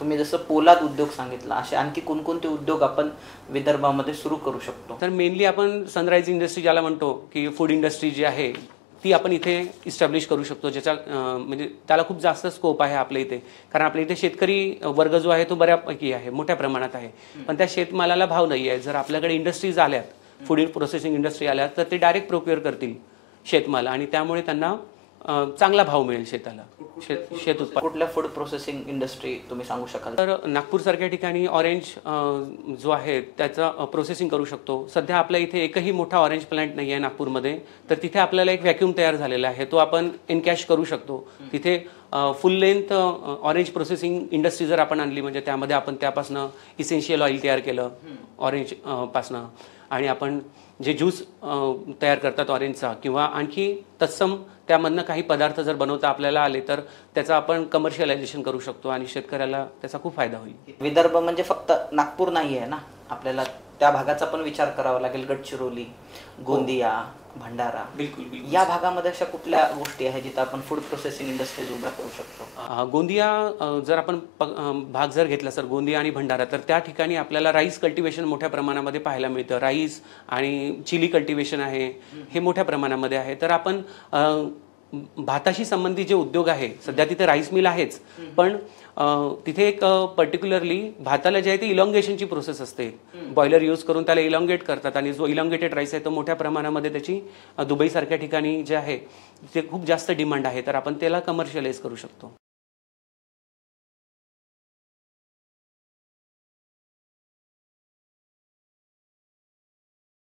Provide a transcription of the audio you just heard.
तुम्ही जसं पोलाद उद्योग सांगितला, असे आणखी कोणकोणते उद्योग आपण विदर्भामध्ये सुरू करू शकतो? तर मेनली आपण सनराइज इंडस्ट्री ज्याला म्हणतो की फूड इंडस्ट्री जी आहे ती आपण इथे इस्टॅब्लिश करू शकतो, ज्याच्या म्हणजे त्याला खूप जास्त स्कोप आहे आपल्या इथे. कारण आपल्या इथे शेतकरी वर्ग जो आहे तो बऱ्यापैकी आहे, मोठ्या प्रमाणात आहे, पण त्या शेतमालाला भाव नाही आहे. जर आपल्याकडे इंडस्ट्रीज आल्यात, फूड प्रोसेसिंग इंडस्ट्री आल्यात, तर ते डायरेक्ट प्रोक्युअर करतील शेतमाल आणि त्यामुळे त्यांना चांगला भाव मिळेल शेताला. शेत उत्पादन कुठल्या फूड प्रोसेसिंग इंडस्ट्री तुम्ही सांगू शकाल? तर नागपूरसारख्या ठिकाणी ऑरेंज जो आहे त्याचा प्रोसेसिंग करू शकतो. सध्या आपल्या इथे एकही मोठा ऑरेंज प्लांट नाही आहे नागपूरमध्ये, तर तिथे आपल्याला एक व्हॅक्यूम तयार झालेला आहे, तो आपण एनकॅश करू शकतो. तिथे फुल लेंथ ऑरेंज प्रोसेसिंग इंडस्ट्री जर आपण आणली, म्हणजे त्यामध्ये आपण त्यापासनं इसेन्शियल ऑइल तयार केलं ऑरेंज पासनं, आणि आपण जे ज्यूस तयार करतात ऑरेंजचा किंवा आणखी तत्सम त्यामधनं काही पदार्थ जर बनवता आपल्याला आले, तर त्याचा आपण कमर्शियलायझेशन करू शकतो आणि शेतकऱ्याला त्याचा खूप फायदा होईल. विदर्भ म्हणजे फक्त नागपूर नाही आहे ना, आपल्याला त्या भागाचा पण विचार करावा लागेल. गडचिरोली, गोंदिया, भंडारा, बिलकुल या भागामध्ये अशा कुठल्या गोष्टी आहेत जिथे आपण फूड प्रोसेसिंग इंडस्ट्रीज उभ्या करू शकतो? गोंदिया जर आपण भाग जर घेतला सर, गोंदिया आणि भंडारा, तर त्या ठिकाणी आपल्याला राईस कल्टिवेशन मोठ्या प्रमाणामध्ये पाहायला मिळतं. राईस आणि चिली कल्टिवेशन आहे, हे मोठ्या प्रमाणामध्ये आहे. तर आपण भाताशी संबंधित जे उद्योग आहे, सध्या तिथे राईस मिल आहेच, पण तिथे एक पर्टिक्युलरली भाताला जे आहे ते इलॉंगेशनची प्रोसेस असते. बॉयलर यूज करून त्याला इलॉंगेट करतात आणि जो इलॉंगेटेड राईस आहे तो मोठ्या प्रमाणामध्ये त्याची दुबईसारख्या ठिकाणी जे आहे ते खूप जास्त डिमांड आहे, तर आपण त्याला कमर्शियलाइज करू शकतो.